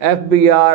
FBI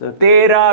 $13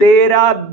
$13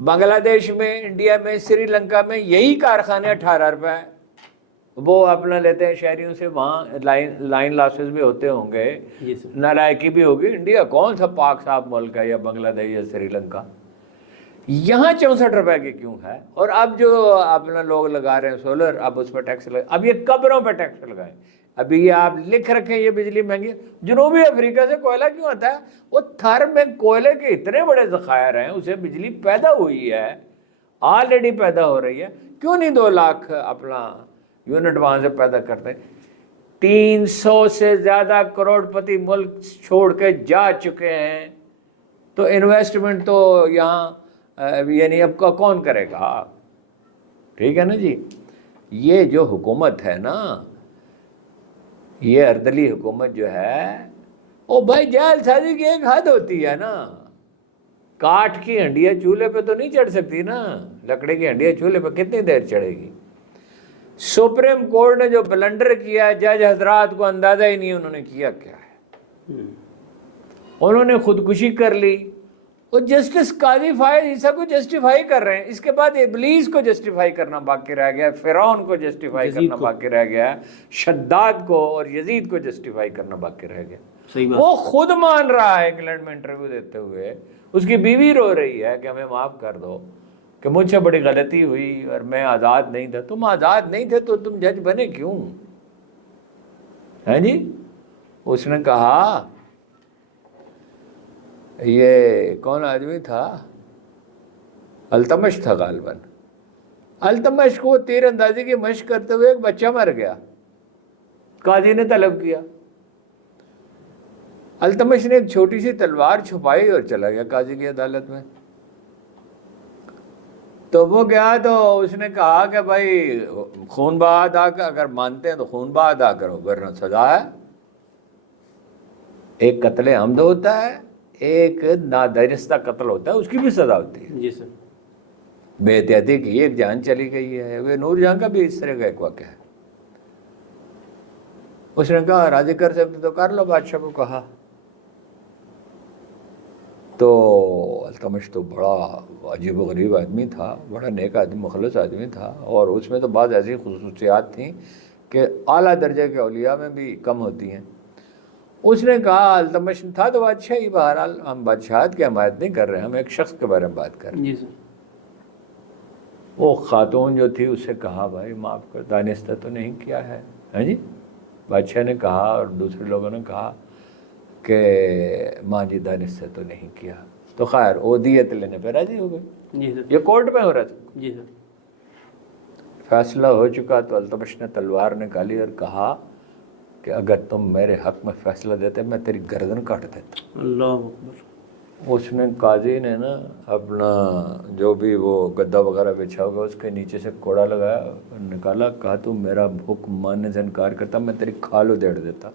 بنگلہ دیش میں، India میں، سری لنکا میں یہی کارخانے 18 روپے وہ اپنا لیتے ہیں شہریوں سے، وہاں لائن لاسز بھی ہوتے ہوں گے، جی سر، نالائکی بھی ہوگی۔ انڈیا کون سا پاک صاف ملک ہے، یا بنگلہ دیش یا سری لنکا؟ یہاں 64 روپے کی کیوں ہے؟ اور اب جو اپنا لوگ لگا رہے ہیں سولر، اب اس پہ ٹیکس لگا، اب یہ قبروں پہ ٹیکس لگائیں۔ ابھی یہ آپ لکھ رکھیں یہ بجلی مہنگی۔ جنوبی افریقہ سے کوئلہ کیوں آتا ہے؟ وہ تھر میں کوئلے کے اتنے بڑے ذخائر ہیں، اسے بجلی پیدا ہوئی ہے، آلریڈی پیدا ہو رہی ہے، کیوں نہیں 2 لاکھ اپنا یونٹ وہاں سے پیدا کرتے؟ 300 سے زیادہ کروڑ پتی ملک چھوڑ کے جا چکے ہیں، تو انویسٹمنٹ تو یہاں یعنی اب کا کون کرے گا؟ ٹھیک ہے نا جی۔ یہ جو حکومت ہے نا، یہ اردلی حکومت جو ہے، او بھائی جہل سازی کی ایک حد ہوتی ہے نا۔ کاٹ کی ہنڈیاں چولہے پہ تو نہیں چڑھ سکتی نا، لکڑی کی ہنڈیاں چولہے پہ کتنی دیر چڑھے گی؟ سپریم کورٹ نے جو بلنڈر کیا ہے، جج حضرات کو اندازہ ہی نہیں انہوں نے کیا کیا ہے۔ انہوں نے خودکشی کر لی، اور جسٹس قاضی فائز عیسیٰ کو جسٹیفائی کر رہے ہیں۔ اس کے بعد ابلیس کو جسٹیفائی کرنا باقی رہ گیا، فرعون کو جسٹیفائی کرنا باقی رہ گیا، شداد کو اور یزید کو جسٹیفائی کرنا باقی رہ گیا۔ وہ خود مان رہا ہے انگلینڈ میں انٹرویو دیتے ہوئے، اس کی بیوی رو رہی ہے کہ ہمیں معاف کر دو، کہ مجھ سے بڑی غلطی ہوئی اور میں آزاد نہیں تھا۔ تم آزاد نہیں تھے تو تم جج بنے کیوں؟ ہے جی۔ اس نے کہا، یہ کون آدمی تھا، التمش تھا غالباً، التمش کو تیر اندازی کی مشق کرتے ہوئے ایک بچہ مر گیا، قاضی نے طلب کیا، التمش نے ایک چھوٹی سی تلوار چھپائی اور چلا گیا قاضی کی عدالت میں۔ تو وہ گیا تو اس نے کہا کہ بھائی خون بہا ادا کر، اگر مانتے ہیں تو خون بہا ادا کرو، ورنہ سزا ہے۔ ایک قتل عمد ہوتا ہے، ایک نادانستہ قتل ہوتا ہے، اس کی بھی سزا ہوتی ہے۔ جی سر، بے احتیاطی کی ایک جان چلی گئی ہے۔ وہ نور جہاں کا بھی اس طرح کا ایک واقعہ ہے۔ اس نے کہا راضی کر سکتے تو کر لو، بادشاہ کو کہا۔ تو التمش تو بڑا عجیب و غریب آدمی تھا، بڑا نیک آدمی، مخلص آدمی تھا، اور اس میں تو بعض ایسی خصوصیات تھیں کہ اعلیٰ درجے کے اولیاء میں بھی کم ہوتی ہیں۔ اس نے کہا، التمش تھا تو بادشاہی، بہرحال ہم بادشاہت کی حمایت نہیں کر رہے، ہم ایک شخص کے بارے میں بات کر رہے ہیں۔ جی سر، وہ خاتون جو تھی اس سے کہا، بھائی معاف کر، دانستہ تو نہیں کیا ہے؟ ہاں جی۔ بادشاہ نے کہا اور دوسرے لوگوں نے کہا کہ ماں جی دانستہ تو نہیں کیا، تو خیر وہ دیت لینے پہ راضی ہو گئے۔ جی سر، یہ کورٹ میں ہو رہا تھا، جی سر، فیصلہ ہو چکا تو التمش نے تلوار نکالی اور کہا کہ اگر تم میرے حق میں فیصلہ دیتے میں تیری گردن کاٹ دیتا۔ اللہ اکبر۔ اس نے قاضی نے نا اپنا جو بھی وہ گدا وغیرہ بچھا ہوگا اس کے نیچے سے کوڑا لگایا اور نکالا، کہا تو میرا حکم ماننے سے انکار کرتا میں تیری کھال ادھیڑ دیتا۔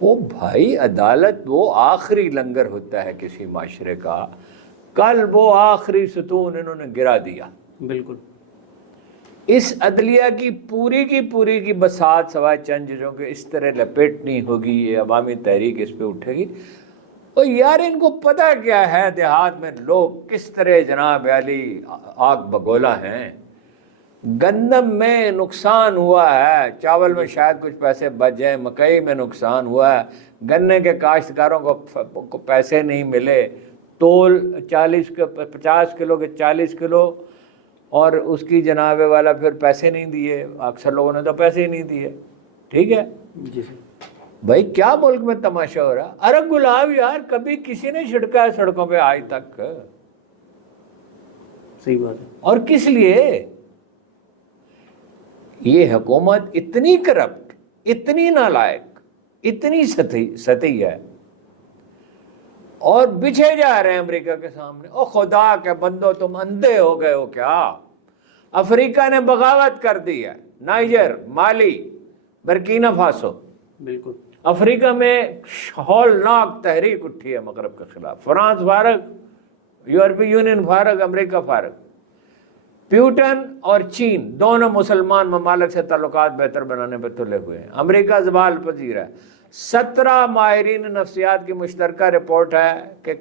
وہ بھائی عدالت وہ آخری لنگر ہوتا ہے کسی معاشرے کا، کل وہ آخری ستون انہوں نے گرا دیا۔ بالکل، اس عدلیہ کی پوری کی بساط سوائے چند چیزوں کے اس طرح لپیٹنی ہوگی، یہ عوامی تحریک اس پہ اٹھے گی۔ اور یار ان کو پتہ کیا ہے دیہات میں لوگ کس طرح جناب علی آگ بگولا ہیں۔ گندم میں نقصان ہوا ہے، چاول میں شاید کچھ پیسے بچ جائیں، مکئی میں نقصان ہوا ہے، گنے کے کاشتکاروں کو پیسے نہیں ملے، تول 50 کلو کے 40 کلو، اور اس کی جناب والا پھر پیسے نہیں دیے، اکثر لوگوں نے تو پیسے ہی نہیں دیے۔ ٹھیک ہے جی سر، بھائی کیا ملک میں تماشا ہو رہا؟ ارے گلاب یار کبھی کسی نے چھڑکا ہے سڑکوں پہ آج تک؟ صحیح بات ہے۔ اور کس لیے؟ یہ حکومت اتنی کرپٹ، اتنی نالائق، اتنی سطحی ہے، اور بچھے جا رہے ہیں امریکہ کے سامنے۔ او خدا کے بندو تم اندھے ہو گئے ہو کیا؟ افریقہ نے بغاوت کر دی ہے، نائجر، مالی، برکینا فاسو، بالکل، افریقہ میں ہولناک تحریک اٹھی ہے مغرب کے خلاف۔ فرانس فارغ، یورپی یونین فارغ، امریکہ فارغ، پیوٹن اور چین دونوں مسلمان ممالک سے تعلقات بہتر بنانے پہ تلے ہوئے ہیں۔ امریکہ زوال پذیر ہے۔ 17 ماہرین نفسیات کی مشترکہ رپورٹ ہے کہ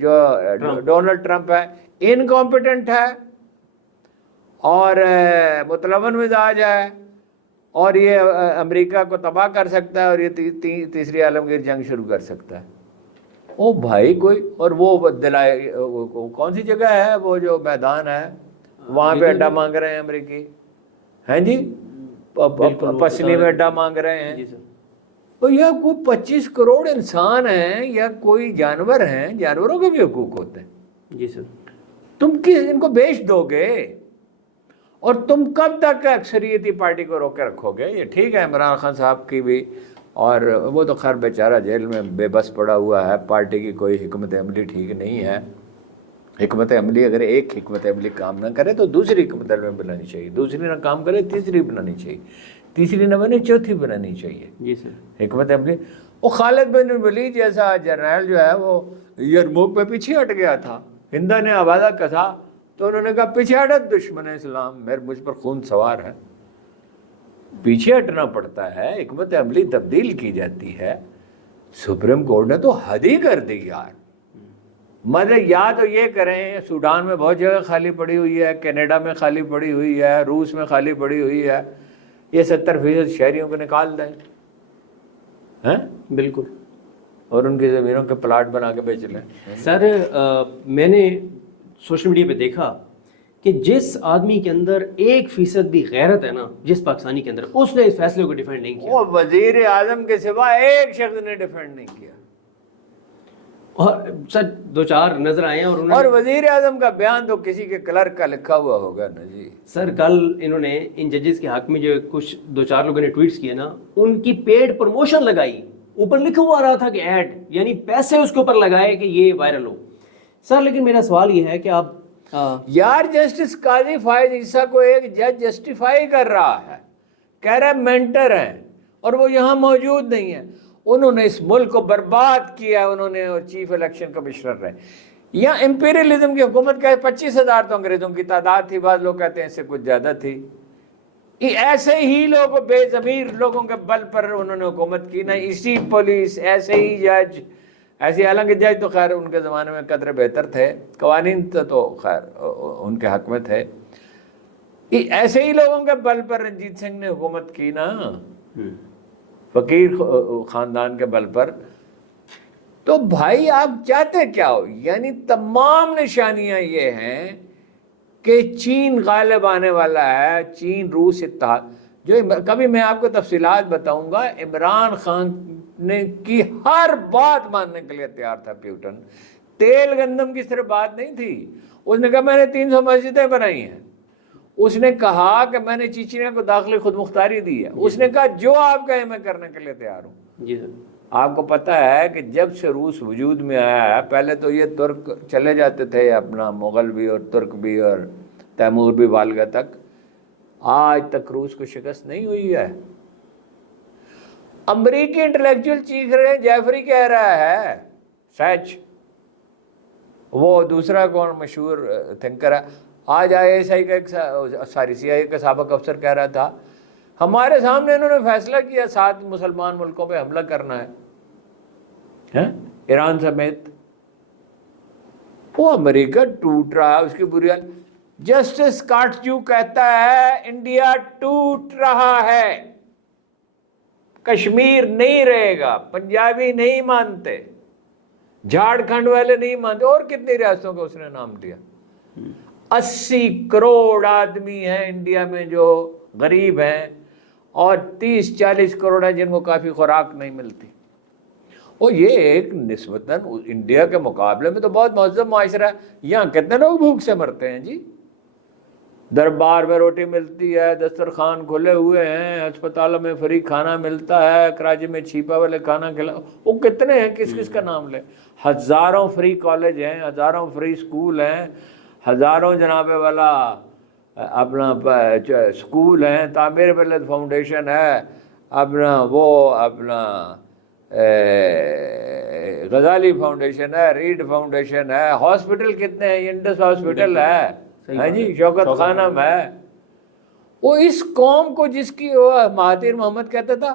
جو ڈونلڈ ٹرمپ ہے انکمپیٹنٹ ہے اور متلون مزاج ہے اور یہ امریکہ کو تباہ کر سکتا ہے اور یہ تیسری عالمگیر جنگ شروع کر سکتا ہے. او بھائی کوئی اور وہ دلائے کون سی جگہ ہے وہ جو میدان ہے وہاں پہ اڈا مانگ رہے ہیں امریکی ہیں جی, پسلی میں اڈا مانگ رہے ہیں. تو یہ کوئی 25 کروڑ انسان ہیں یا کوئی جانور ہیں, جانوروں کے بھی حقوق ہوتے ہیں. جی سر. تم کس ان کو بیچ دو گے اور تم کب تک اکثریتی پارٹی کو روکے رکھو گے؟ یہ ٹھیک ہے عمران خان صاحب کی بھی, اور وہ تو خیر بیچارہ جیل میں بے بس پڑا ہوا ہے, پارٹی کی کوئی حکمت عملی ٹھیک نہیں ہے. حکمت عملی اگر ایک حکمت عملی کام نہ کرے تو دوسری حکمت عملی بنانی چاہیے, دوسری نہ کام کرے تیسری بنانی چاہیے, تیسری نہ بنے چوتھی بنانی چاہیے. جی سر. حکمت عملی. وہ خالد بن ولید جیسا جرنیل جو ہے وہ یرموک پہ پیچھے ہٹ گیا تھا, ہندا نے آبادہ کسا تو انہوں نے کہا پیچھے ہٹ دشمن اسلام مجھ پر خون سوار ہے. پیچھے ہٹنا پڑتا ہے, حکمت عملی تبدیل کی جاتی ہے. سپریم کورٹ نے تو حد ہی کر دی یار. مطلب یا تو یہ کریں, سوڈان میں بہت جگہ خالی پڑی ہوئی ہے, کینیڈا میں خالی پڑی ہوئی ہے, روس میں خالی پڑی ہوئی ہے, یہ 70% شہریوں کو نکال دیں ہیں بالکل, اور ان کی زمینوں کے پلاٹ بنا کے بیچ لیں. سر میں نے سوشل میڈیا پہ دیکھا کہ جس آدمی کے اندر 1% بھی غیرت ہے نا, جس پاکستانی کے اندر, اس نے اس فیصلے کو ڈیفینڈ نہیں کیا. وہ وزیر اعظم کے سوا ایک شخص نے ڈیفینڈ نہیں کیا. اور سر 2-4 نظر آئے ہیں اور انہوں اور وزیر اعظم کا بیان تو کسی کے کلرک کا لکھا ہوا ہوگا نا جی. سر کل انہوں نے ان ججز کے حق میں جو کچھ 2-4 لوگوں نے ٹویٹس کیے نا, ان کی پیڈ پروموشن لگائی, اوپر لکھا ہوا آ رہا تھا کہ ایڈ, یعنی پیسے اس کے اوپر لگائے کہ یہ وائرل ہو. سر لیکن میرا سوال یہ ہے کہ آپ یار جسٹس قاضی فائز عیسیٰ کو ایک جج جسٹیفائی کر رہا ہے, کہہ رہا ہے مینٹر ہیں اور وہ یہاں موجود نہیں ہے, انہوں نے اس ملک کو برباد کیا, انہوں نے چیف الیکشن کمشنر رہے. یا امپیریلزم کی حکومت کا 25,000 تو انگریزوں کی تعداد تھی, بعض لوگ کہتے ہیں اس سے کچھ زیادہ تھی. ایسے ہی لوگ بے ضمیر لوگوں کے بل پر انہوں نے حکومت کی, نہ اسی پولیس, ایسے ہی جج, ایسے, حالانکہ جج تو خیر ان کے زمانے میں قدر بہتر تھے, قوانین تو خیر ان کے حق میں تھے. ایسے ہی لوگوں کے بل پر رنجیت سنگھ نے حکومت کی نا, فقیر خاندان کے بل پر. تو بھائی آپ چاہتے کیا ہو؟ یعنی تمام نشانیاں یہ ہیں کہ چین غالب آنے والا ہے, چین روس اتحاد. جو کبھی میں آپ کو تفصیلات بتاؤں گا, عمران خان نے کی ہر بات ماننے کے لیے تیار تھا. پیوٹن تیل گندم کی صرف بات نہیں تھی, اس نے کہا میں نے 300 مسجدیں بنائی ہیں, اس نے کہا کہ میں نے چیچینیا کو داخلی خود مختاری دی ہے, اس نے کہا جو آپ کہیں میں کرنے کے لیے تیار ہوں. جی سر. آپ کو پتہ ہے کہ جب سے روس وجود میں آیا ہے, پہلے تو یہ ترک چلے جاتے تھے, اپنا مغل بھی اور ترک بھی اور تیمور بھی والگا تک, آج تک روس کو شکست نہیں ہوئی ہے. امریکی انٹلیکچوئل چیخ رہے ہیں, جیفری کہہ رہا ہے, سیچ وہ دوسرا کون مشہور تھنکر ہے, آج آئی ایس آئی کا ایک سی آئی کا سابق افسر کہہ رہا تھا ہمارے سامنے انہوں نے فیصلہ کیا 7 مسلمان ملکوں پہ حملہ کرنا ہے, ایران سمیت. وہ امریکہ ٹوٹ رہا ہے, اس کی بری حال. جسٹس کاٹجو کہتا ہے انڈیا ٹوٹ رہا ہے, کشمیر نہیں رہے گا, پنجابی نہیں مانتے, جھارکھنڈ والے نہیں مانتے, اور کتنی ریاستوں کا اس نے نام لیا. 80 کروڑ آدمی ہیں انڈیا میں جو غریب ہیں, اور 30-40 کروڑ ہیں جن کو کافی خوراک نہیں ملتی. اور یہ ایک نسبتاً انڈیا کے مقابلے میں تو بہت مہذب معاشرہ ہے. یہاں کتنے لوگ بھوک سے مرتے ہیں جی, دربار میں روٹی ملتی ہے, دسترخوان کھلے ہوئے ہیں, ہسپتالوں میں فری کھانا ملتا ہے, کراچی میں چھیپا والے کھانا کھلا, وہ کتنے ہیں, کس کس کا نام لیں. ہزاروں فری کالج ہیں, ہزاروں فری سکول ہیں, ہزاروں جناب والا اپنا سکول ہیں, تعمیر ملت فاؤنڈیشن ہے, اپنا وہ اپنا غزالی فاؤنڈیشن ہے, ریڈ فاؤنڈیشن ہے, ہاسپٹل کتنے ہیں, انڈس ہاسپٹل ہے جی, شوکت خانم ہے. وہ اس قوم کو جس کی وہ مہاتیر محمد کہتا تھا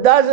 10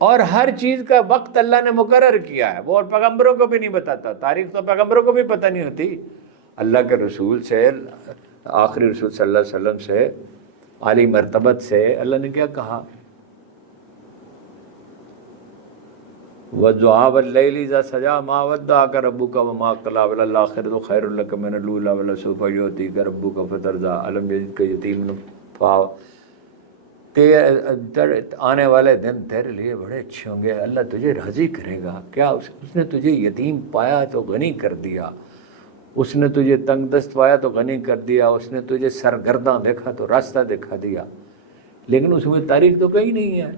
اور ہر چیز کا وقت اللہ نے مقرر کیا ہے، وہ اور پیغمبروں کو بھی نہیں بتاتا، تاریخ تو پیغمبروں کو بھی پتہ نہیں ہوتی، اللہ کے رسول سے، آخری رسول صلی اللہ علیہ وسلم سے، عالی مرتبت سے اللہ نے کیا کہا؟ وَالضُّحَىٰ وَاللَّيْلِ إِذَا سَجَىٰ مَا وَدَّعَكَ رَبُّكَ وَمَا قَلَىٰ وَلَلْآخِرَةُ خَيْرٌ لَّكَ مِنَ الْأُولَىٰ وَلَسَوْفَ يُعْطِيكَ رَبُّكَ فَتَرْضَىٰ أَلَمْ يَجِدْكَ یتیمًا فَآوَىٰ۔ آنے والے دن تیرے لیے بڑے اچھے ہوں گے، اللہ تجھے راضی کرے گا۔ کیا اس نے تجھے یتیم پایا تو غنی کر دیا، اس نے تجھے تنگ دست پایا تو غنی کر دیا، اس نے تجھے سرگرداں دیکھا تو راستہ دکھا دیا، لیکن اس میں تاریخ تو کہیں نہیں ہے،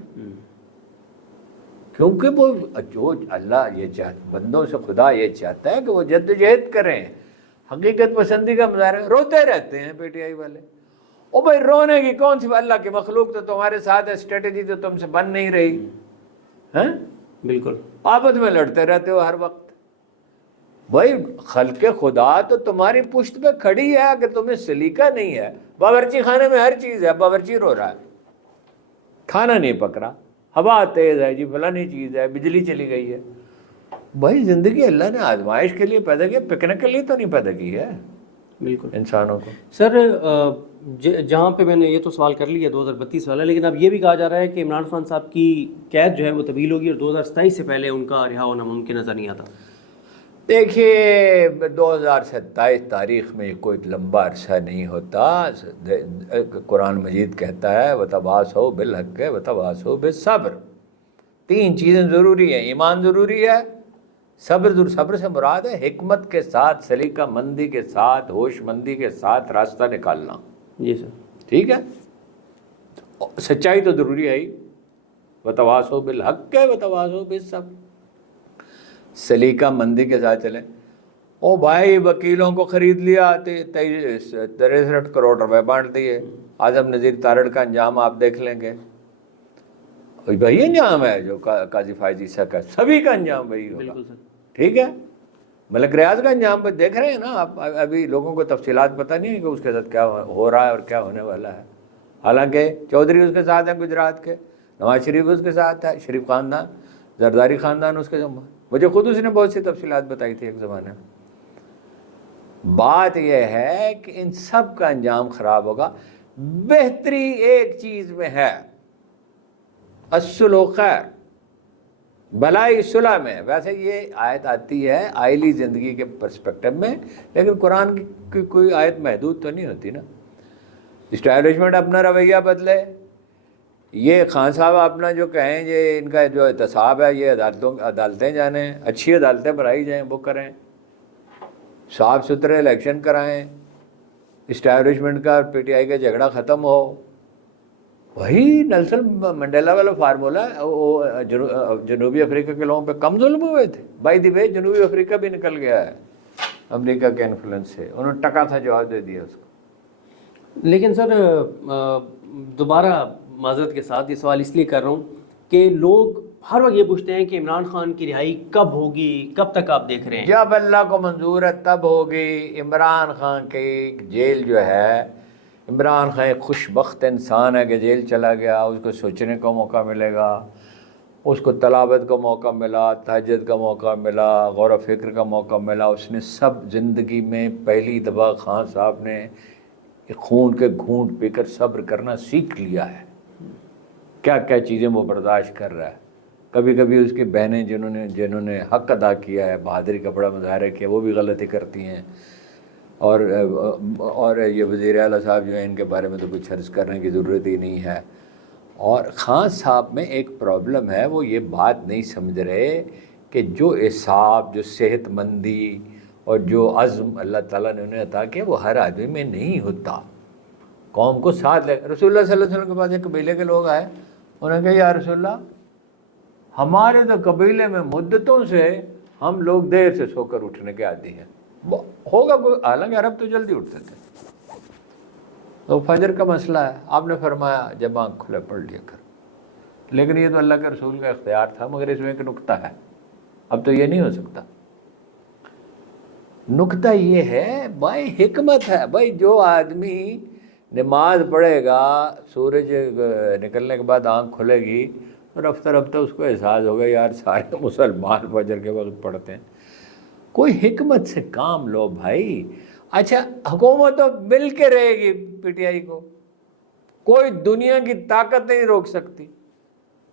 کیونکہ وہ جو اللہ یہ بندوں سے خدا یہ چاہتا ہے کہ وہ جدوجہد کریں، حقیقت پسندی کا مظاہرہ، روتے رہتے ہیں پی ٹی آئی والے۔ او بھائی رونے کی کون سی، اللہ کی مخلوق تو تمہارے ساتھ ہے، اسٹریٹجی تو تم سے بن نہیں رہی ہیں، بالکل آپس میں لڑتے رہتے ہو ہر وقت۔ بھائی خلق خدا تو تمہاری پشت پہ کھڑی ہے کہ تمہیں سلیقہ نہیں ہے، باورچی خانے میں ہر چیز ہے، باورچی رو رہا ہے، کھانا نہیں پک رہا، ہوا تیز ہے جی، فلانی چیز ہے، بجلی چلی گئی ہے۔ بھائی زندگی اللہ نے آزمائش کے لیے پیدا کی، پکنک کے لیے تو نہیں پیدا کی ہے بالکل انسانوں کو۔ سر جہاں پہ میں نے یہ تو سوال کر لیا 2032 والا، لیکن اب یہ بھی کہا جا رہا ہے کہ عمران خان صاحب کی قید جو ہے وہ طویل ہوگی اور 2027 سے پہلے ان کا رہا ہونا ممکن نظر نہیں آتا۔ دیکھیے 2027 تاریخ میں کوئی لمبا عرصہ نہیں ہوتا، قرآن مجید کہتا ہے وَتَوَاصَوْا بِالْحَقِّ وَتَوَاصَوْا بِالصَّبْرِ، تین چیزیں ضروری ہیں، ایمان ضروری ہے، صبر سے مراد ہے حکمت کے ساتھ، سلیقہ مندی کے ساتھ، ہوش مندی کے ساتھ راستہ نکالنا۔ جی سر، ٹھیک ہے، سچائی تو ضروری ہے ہی، وَتَوَاصَوْا بِالْحَقِّ وَتَوَاصَوْا بِالصَّبْرِ، سلیقہ مندی کے ساتھ چلیں۔ او بھائی وکیلوں کو خرید لیا، 63 کروڑ روپے بانٹ دیے، اعظم نذیر تارڑ کا انجام آپ دیکھ لیں گے، وہی انجام ہے جو قاضی فائز عیسیٰ کا، سبھی کا انجام وہی ہوگا، بالکل سر، ٹھیک ہے۔ ملک ریاض کا انجام پہ دیکھ رہے ہیں نا آپ، ابھی لوگوں کو تفصیلات پتہ نہیں ہے کہ اس کے ساتھ کیا ہو رہا ہے اور کیا ہونے والا ہے، حالانکہ چودھری اس کے ساتھ ہیں گجرات کے، نواز شریف اس کے ساتھ ہے، شریف خاندان، زرداری خاندان اس کے، مجھے خود اس نے بہت سی تفصیلات بتائی تھی ایک زمانے میں۔ بات یہ ہے کہ ان سب کا انجام خراب ہوگا، بہتری ایک چیز میں ہے، الصلح خیر، بھلائی صلح میں۔ ویسے یہ آیت آتی ہے آئلی زندگی کے پرسپیکٹو میں، لیکن قرآن کی کوئی آیت محدود تو نہیں ہوتی نا۔ اسٹیبلشمنٹ اپنا رویہ بدلے، یہ خان صاحب اپنا جو کہیں یہ ان کا جو احتساب ہے، یہ عدالتیں جانیں، اچھی عدالتیں بنائی جائیں، وہ کریں، صاف ستھرے الیکشن کرائیں، اسٹیبلشمنٹ کا پی ٹی آئی کا جھگڑا ختم ہو۔ وہی نیلسن منڈیلا والا فارمولا ہے، وہ جنوبی افریقہ کے لوگوں پہ کم ظلم ہوئے تھے، بائی دی وے جنوبی افریقہ بھی نکل گیا ہے امریکہ کے انفلوئنس سے، انہوں نے ٹکا تھا جواب دے دیا اس کو۔ لیکن سر دوبارہ معذرت کے ساتھ یہ سوال اس لیے کر رہا ہوں کہ لوگ ہر وقت یہ پوچھتے ہیں کہ عمران خان کی رہائی کب ہوگی، کب تک آپ دیکھ رہے ہیں؟ جب اللہ کو منظور ہے تب ہوگی۔ عمران خان کی جیل جو ہے، عمران خان ایک خوش بخت انسان ہے کہ جیل چلا گیا، اس کو سوچنے کا موقع ملے گا، اس کو تلاوت کا موقع ملا، تہجد کا موقع ملا، غور و فکر کا موقع ملا۔ اس نے سب زندگی میں پہلی دفعہ خان صاحب نے خون کے گھونٹ پی کر صبر کرنا سیکھ لیا ہے، کیا کیا چیزیں وہ برداشت کر رہا ہے۔ کبھی کبھی اس کی بہنیں جنہوں نے حق ادا کیا ہے، بہادری کا بڑا مظاہرہ کیا، وہ بھی غلطی کرتی ہیں، اور یہ وزیر اعلیٰ صاحب جو ہیں ان کے بارے میں تو کچھ عرض کرنے کی ضرورت ہی نہیں ہے۔ اور خان صاحب میں ایک پرابلم ہے، وہ یہ بات نہیں سمجھ رہے کہ جو اعصاب، جو صحت مندی اور جو عزم اللہ تعالیٰ نے انہیں عطا کیا وہ ہر آدمی میں نہیں ہوتا۔ قوم کو ساتھ لے، رسول اللہ صلی اللہ علیہ وسلم کے پاس ایک قبیلے کے لوگ آئے، انہوں نے کہا یا رسول اللہ ہمارے تو قبیلے میں مدتوں سے ہم لوگ دیر سے سو کر اٹھنے کے عادی ہیں، ہوگا کوئی، حالانکہ عرب تو جلدی اٹھتے تھے، تو فجر کا مسئلہ ہے، آپ نے فرمایا جب آنکھ کھلے پڑھ لیا کر، لیکن یہ تو اللہ کے رسول کا اختیار تھا، مگر اس میں ایک نکتہ ہے، اب تو یہ نہیں ہو سکتا۔ نکتہ یہ ہے بھائی، حکمت ہے بھائی، جو آدمی نماز پڑھے گا، سورج نکلنے کے بعد آنکھ کھلے گی رفتہ رفتہ اس کو احساس ہوگا یار سارے مسلمان فجر کے وقت پڑھتے ہیں. کوئی حکمت سے کام لو بھائی. اچھا حکومت تو مل کے رہے گی پی ٹی آئی کو, کوئی دنیا کی طاقت نہیں روک سکتی.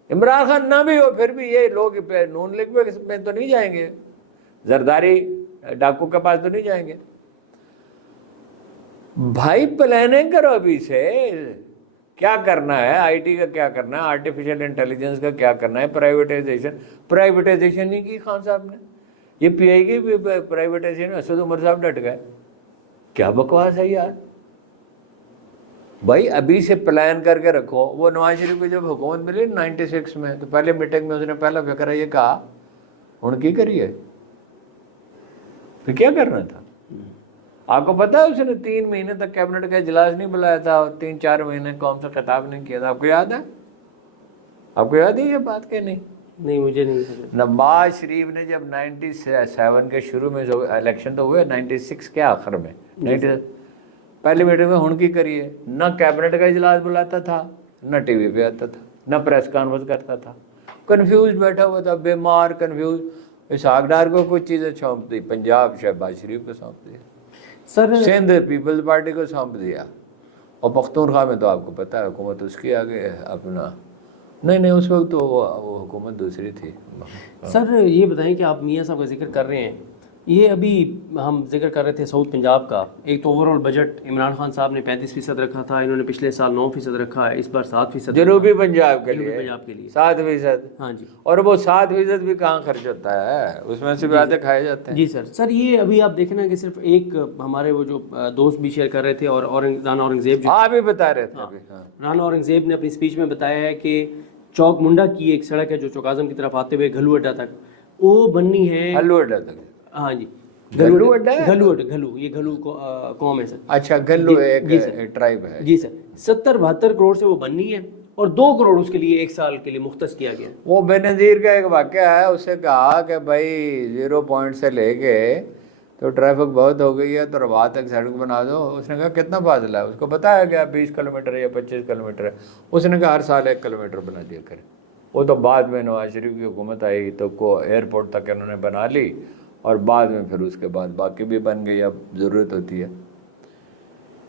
عمران خان نہ بھی ہو پھر بھی یہ لوگ نون لیگ میں تو نہیں جائیں گے, زرداری ڈاکو کے پاس تو نہیں جائیں گے. بھائی پلاننگ کرو ابھی سے, کیا کرنا ہے, آئی ٹی کا کیا کرنا ہے, آرٹیفیشل انٹیلیجنس کا کیا کرنا ہے, پرائیویٹائزیشن نہیں کی خان صاحب نے. یہ پی آئی کی پرائیویٹائزیشن اسد عمر صاحب ڈٹ گئے. کیا بکواس ہے یار بھائی. ابھی سے پلان کر کے رکھو. وہ نواز شریف کو جب حکومت ملی 96 میں تو پہلے میٹنگ میں اس نے پہلا فکر یہ کہا ہوں کی کریے, پھر کیا کرنا تھا. آپ کو پتا ہے اس نے 3 مہینے تک کیبنٹ کا اجلاس نہیں بلایا تھا اور 3-4 مہینے قوم سے خطاب نہیں کیا تھا. آپ کو یاد ہے؟ آپ کو یاد ہے یہ بات کہ نہیں؟ نہیں مجھے نہیں. نواز شریف نے جب 97 کے شروع میں جو الیکشن تو ہوئے 96 کے آخر میں, پہلی میٹنگ میں ہن کی کریے, نہ کیبنٹ کا اجلاس بلاتا تھا, نہ ٹی وی پہ آتا تھا, نہ پریس کانفرنس کرتا تھا. کنفیوز بیٹھا ہوا تھا, بیمار کنفیوز. اسحاق ڈار کو کچھ چیزیں سونپ دی, پنجاب شہباز شریف کو سونپ دیا, سر سندھ پیپلز پارٹی کو سونپ دیا, اور پختونخوا میں تو آپ کو پتہ ہے حکومت اس کی آگے اپنا نہیں اس وقت تو وہ حکومت دوسری تھی. سر یہ بتائیں کہ آپ میاں صاحب کا ذکر کر رہے ہیں, یہ ابھی ہم ذکر کر رہے تھے ساؤتھ پنجاب کا. ایک تو over all budget Imran Khan صاحب نے 35% رکھا تھا, انہوں نے پچھلے سال 9% رکھا ہے, اس بار 7%. جنوبی پنجاب کے جنوبی لیے پنجاب کے لیے 7%. ہاں جی. اور وہ 7% بھی کہاں خرچ ہوتا ہے, اس میں سے بھی آدھے کھائے جاتے ہیں. جی سر یہ ابھی آپ دیکھیں نا کہ صرف ایک ہمارے وہ جو دوست بھی شیئر کر رہے تھے, اور رانا اورنگزیب جو آپ بھی بتا رہے تھے ابھی. رانا اورنگزیب نے اپنی اسپیچ میں بتایا ہے کہ چوک منڈا کی ایک سڑک ہے جو چوکازم کی طرف آتے ہوئے گھلو اڈا تک وہ بننی ہے. گھلو اڈا تک؟ ہاں جی, گھلو اڈا ہے, گھلو یہ گھلو قوم ہے سر. اچھا گھلو ایک ٹرائب ہے. جی سر, 70-72 کروڑ سے وہ بننی ہے, اور 2 کروڑ اس کے لیے 1 سال کے لیے مختص کیا گیا. وہ بے نظیر کا ایک واقعہ ہے, اسے کہا کہ بھائی 0 پوائنٹ سے لے کے تو ٹریفک بہت ہو گئی ہے تو رباط تک سڑک بنا دو. اس نے کہا کتنا فاصلہ ہے, اس کو بتایا گیا 20 کلومیٹر یا 25 کلومیٹر ہے. اس نے کہا ہر سال 1 کلومیٹر بنا دیا کرے. وہ تو بعد میں نواز شریف کی حکومت آئی تو کو ایئرپورٹ تک انہوں نے بنا لی, اور بعد میں پھر اس کے بعد باقی بھی بن گئی, اب ضرورت ہوتی ہے.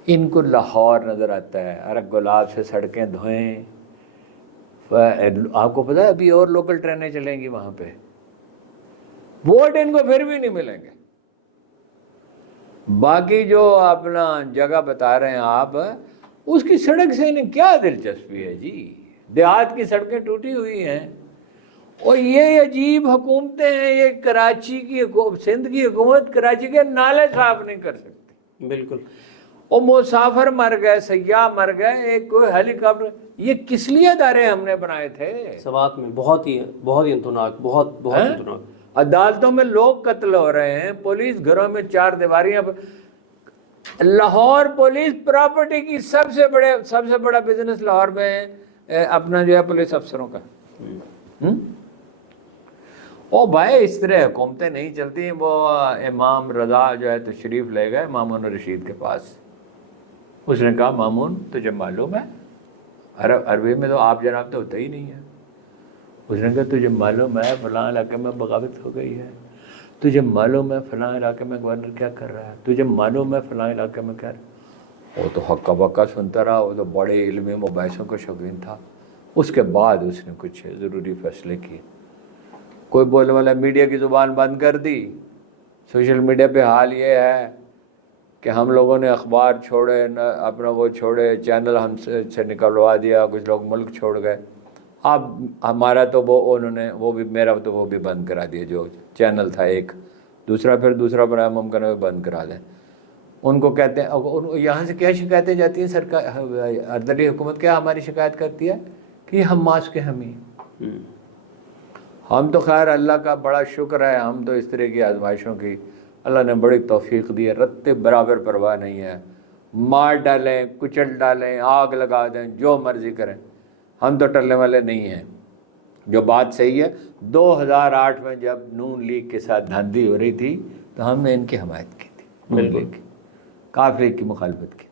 ان کو لاہور نظر آتا ہے, ارے گلاب سے سڑکیں دھوئیں. آپ کو پتہ ہے ابھی اور لوکل ٹرینیں چلیں گی وہاں پہ, ووٹ ان کو پھر بھی نہیں ملیں گے. باقی جو اپنا جگہ بتا رہے ہیں آپ, اس کی سڑک سے انہیں کیا دلچسپی ہے جی. دیہات کی سڑکیں ٹوٹی ہوئی ہیں, اور یہ عجیب حکومتیں ہیں. یہ کراچی کی سندھ کی حکومت کراچی کے نالے صاف نہیں کر سکتی. بالکل. اور مسافر مر گئے, سیاح مر گئے, ایک کوئی ہیلی کاپٹر. یہ کس لیے ادارے ہم نے بنائے تھے؟ سوات میں بہت ہی انتناک, بہت انتناک. عدالتوں میں لوگ قتل ہو رہے ہیں, پولیس گھروں میں 4 دیواریاں. لاہور پولیس پراپرٹی کی سب سے بڑا بزنس لاہور میں اپنا جو ہے پولیس افسروں کا. او بھائی اس طرح حکومتیں نہیں چلتی. وہ امام رضا جو ہے تشریف لے گئے مامون رشید کے پاس. اس نے کہا مامون تجھے معلوم ہے, عربی میں تو آپ جناب تو ہوتا ہی نہیں ہے. اس نے کہا تجھے معلوم ہے فلاں علاقے میں بغاوت ہو گئی ہے, تجھے معلوم ہے فلاں علاقے میں گورنر کیا کر رہا ہے, تجھے معلوم ہے فلاں علاقے میں کیا. وہ تو حقہ بقہ سنتا رہا, وہ تو بڑے علمی مباحثوں کا شوقین تھا. اس کے بعد اس نے کچھ ضروری فیصلے کیے. کوئی بولنے والا میڈیا کی زبان بند کر دی. سوشل میڈیا پہ حال یہ ہے کہ ہم لوگوں نے اخبار چھوڑے, اپنا وہ چھوڑے, چینل ہم سے نکلوا دیا, کچھ لوگ ملک چھوڑ گئے. اب ہمارا تو وہ بھی میرا تو وہ بھی بند کرا دیا, جو چینل تھا ایک, دوسرا برائے ممکن ہے بند کرا دیں. ان کو کہتے ہیں یہاں سے کیا شکایتیں جاتی ہیں سرکار, عدلی حکومت کیا ہماری شکایت کرتی ہے کہ حماس کے ہم ہی. ہم تو خیر اللہ کا بڑا شکر ہے, ہم تو اس طرح کی آزمائشوں کی اللہ نے بڑی توفیق دی ہے. رتے برابر پرواہ نہیں ہے, مار ڈالیں, کچل ڈالیں, آگ لگا دیں, جو مرضی کریں, ہم تو ٹلنے والے نہیں ہیں. جو بات صحیح ہے, 2008 میں جب نون لیگ کے ساتھ دھاندلی ہو رہی تھی تو ہم نے ان کی حمایت کی تھی, نون لیگ کی, کافر لیگ کی مخالفت کی تھی.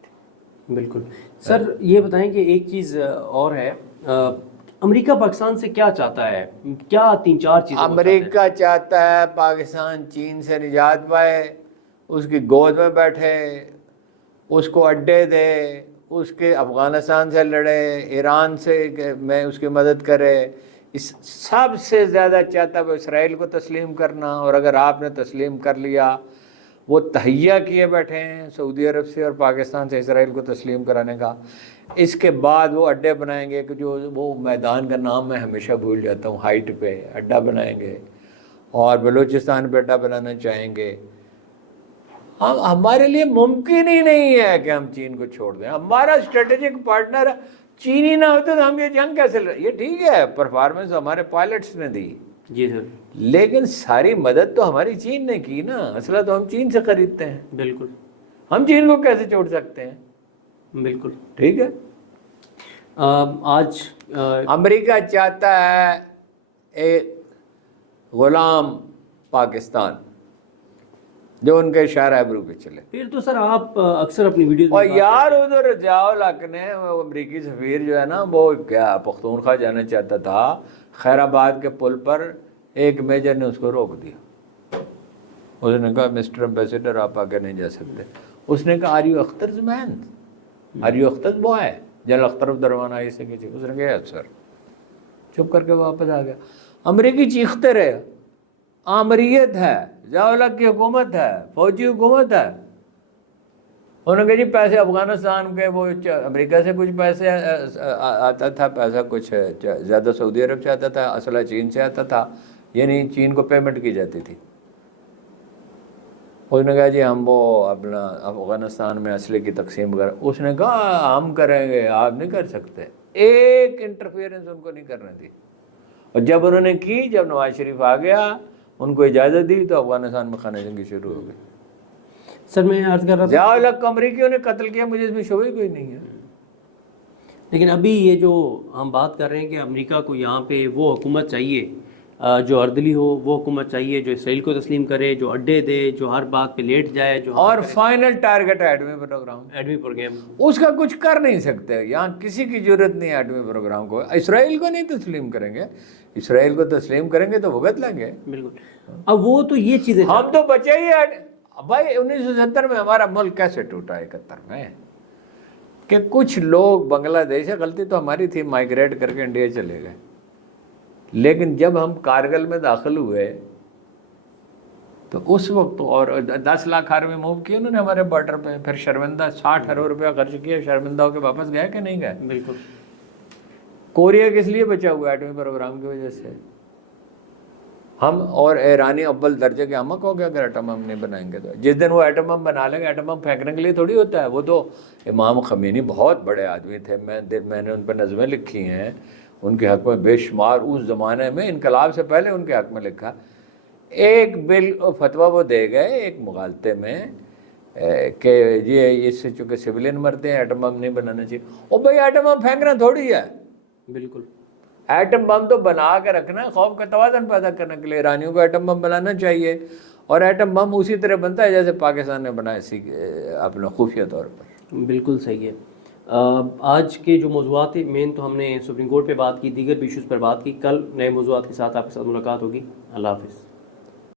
بالکل. سر یہ بتائیں کہ ایک چیز اور ہے, امریکہ پاکستان سے کیا چاہتا ہے؟ کیا 3-4 چیزیں امریکہ چاہتا ہے پاکستان چین سے نجات پائے، اس کی گود میں بیٹھے، اس کو اڈے دے، اس کے افغانستان سے لڑے، ایران سے میں اس کی مدد کرے، اس سب سے زیادہ چاہتا ہے وہ اسرائیل کو تسلیم کرنا. اور اگر آپ نے تسلیم کر لیا، وہ تہیہ کیے بیٹھے ہیں سعودی عرب سے اور پاکستان سے اسرائیل کو تسلیم کرانے کا. اس کے بعد وہ اڈے بنائیں گے کہ جو وہ میدان کا نام میں ہمیشہ بھول جاتا ہوں، ہائٹ پہ اڈا بنائیں گے، اور بلوچستان پہ اڈا بنانا چاہیں گے. ہمارے لیے ممکن ہی نہیں ہے کہ ہم چین کو چھوڑ دیں. ہمارا اسٹریٹجک پارٹنر چین ہی نہ ہوتے تو ہم یہ جنگ کیسے لڑ. یہ ٹھیک ہے پرفارمنس ہمارے پائلٹس نے دی، جی سر، لیکن ساری مدد تو ہماری چین نے کی نا. اسلحہ تو ہم چین سے خریدتے ہیں. بالکل. ہم چین کو کیسے چھوڑ سکتے ہیں؟ بالکل ٹھیک ہے. آج امریکہ چاہتا ہے ایک غلام پاکستان جو ان کے اشارہ ابرو پہ چلے. پھر تو سر آپ اکثر اپنی ویڈیوز اور میں یار ادھر ضیاء الحق نے، وہ امریکی سفیر جو ہے نا، وہ کیا پختونخوا جانا چاہتا تھا، خیر آباد کے پل پر ایک میجر نے اس کو روک دیا. اس نے کہا مسٹر امبیسیڈر آپ آگے نہیں جا سکتے. اس نے کہا are you Akhtar's man, are you Akhtar's boy, general Akhtar دروان آئی سے کسی. اس نے کہا سر، چپ کر کے واپس آ گیا. امریکی چیختے رہے آمریت ہے، ضیاء الحق کی حکومت ہے، فوجی حکومت ہے. انہوں نے کہا جی پیسے افغانستان کے، وہ امریکہ سے کچھ پیسے آتا تھا، پیسہ کچھ زیادہ سعودی عرب سے آتا تھا، اسلحہ چین سے آتا تھا، یعنی چین کو پیمنٹ کی جاتی تھی. اس نے کہا جی ہم وہ اپنا افغانستان میں اسلحے کی تقسیم کر. اس نے کہا ہم کریں گے، آپ نہیں کر سکتے. ایک انٹرفیئرنس ان کو نہیں کرنے دی. اور جب انہوں نے کی، جب نواز شریف آ گیا، ان کو اجازت دی، تو افغانستان میں خانہ جنگی شروع ہو گئی. سر میں عرض کر رہا تھا ضیاء الحق کو امریکیوں نے قتل کیا، مجھے اس میں شبہ کوئی نہیں ہے. لیکن ابھی یہ جو ہم بات کر رہے ہیں کہ امریکہ کو یہاں پہ وہ حکومت چاہیے جو اردلی ہو، وہ حکومت چاہیے جو اسرائیل کو تسلیم کرے، جو اڈے دے، جو ہر بات پہ لیٹ جائے، جو اور فائنل ٹارگٹ ہے ایٹمی پروگرام. ایٹمی پروگرام. اس کا کچھ کر نہیں سکتے. یہاں کسی کی ضرورت نہیں ہے ایٹمی پروگرام کو. اسرائیل کو نہیں تسلیم کریں گے. اسرائیل کو تسلیم کریں گے تو بھگت لیں گے. بالکل. اب وہ تو یہ چیزیں ہم تو بچے ہی بھائی. 1970 میں ہمارا ملک کیسے ٹوٹا، 71 میں، کہ کچھ لوگ بنگلہ دیش، غلطی تو ہماری تھی، مائیگریٹ کر کے انڈیا چلے گئے. لیکن جب ہم کارگل میں داخل ہوئے تو اس وقت اور 10 لاکھ آرمی موو کی انہوں نے ہمارے بارڈر پہ. پھر شرمندہ 60 ارب روپیہ خرچ کیا، شرمندہ ہو کے واپس گئے کہ نہیں گئے؟ بالکل. کوریا کس لیے بچا ہوا ایٹمی پروگرام کی وجہ سے. ہم اور ایرانی اول درجے کے احمق ہو گیا اگر ایٹم بم نہیں بنائیں گے. تو جس دن وہ ایٹم بم بنا لیں گے، ایٹم بم پھینکنے کے لیے تھوڑی ہوتا ہے. وہ تو امام خمینی بہت بڑے آدمی تھے، میں نے ان پہ نظمیں لکھی ہیں ان کے حق میں بے شمار. اس زمانے میں انقلاب سے پہلے ان کے حق میں لکھا. ایک بل فتویٰ وہ دے گئے ایک مغالطے میں کہ یہ اس سے چونکہ سویلین مرتے ہیں، ایٹم بم نہیں بنانا چاہیے. او بھائی ایٹم بم پھینکنا تھوڑی ہے. بالکل. ایٹم بم تو بنا کے رکھنا ہے، خوف کا توازن پیدا کرنے کے لیے. ایرانیوں کو ایٹم بم بنانا چاہیے، اور ایٹم بم اسی طرح بنتا ہے جیسے پاکستان نے بنایا اپنا خفیہ طور پر. بالکل صحیح ہے. آج کے جو موضوعات مین تو ہم نے سپریم کورٹ پہ بات کی، دیگر بھی ایشوز پر بات کی. کل نئے موضوعات کے ساتھ آپ کے ساتھ ملاقات ہوگی. اللہ حافظ.